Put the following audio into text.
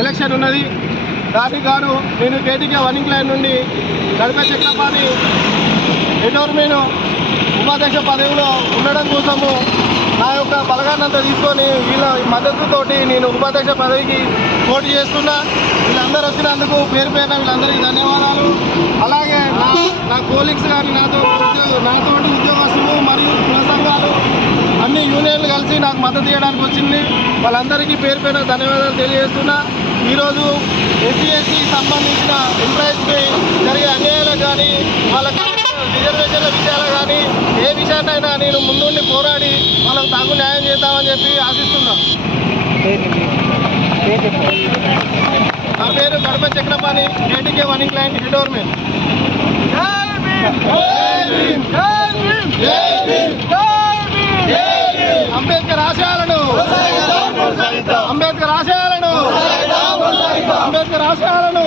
Election ఉన్నది. దానికి గాను నేను కేటీకే వనింగ్ లైన్ నుండి గడప చక్రపాణి ఎటోర్మీను ఉపాధ్యక్ష పదవిలో ఉండడం కోసము నా యొక్క బలగాన్నంతా తీసుకొని వీళ్ళ మద్దతుతోటి నేను ఉపాధ్యక్ష పదవికి పోటీ చేస్తున్నా. వీళ్ళందరూ వచ్చినందుకు పేరు పేరున వీళ్ళందరికీ ధన్యవాదాలు. అలాగే నా కోలీగ్స్ కానీ నాతో ఉద్యోగస్తులు మరియు కుల సంఘాలు అన్ని యూనియన్లు కలిసి నాకు మద్దతు ఇవ్వడానికి వచ్చింది. వాళ్ళందరికీ పేరు పేరున ధన్యవాదాలు తెలియజేస్తున్నా. ఈరోజు ఎస్సీ సంబంధించిన ఎంప్లాయీస్కి జరిగే అన్యాయాలకు కానీ వాళ్ళకి రిజర్వేషన్ల విషయాలు కానీ ఏ విషయాన్నైనా నేను ముందుండి పోరాడి వాళ్ళకు తగు న్యాయం చేద్దామని చెప్పి ఆశిస్తున్నా. నా పేరు గడప చక్రపాణి, కేటీకే వనింగ్ లైన్ హెడోర్మెన్. అంబేద్కర్ ఆశయాలను అంబేద్కర్ ఆశయాలను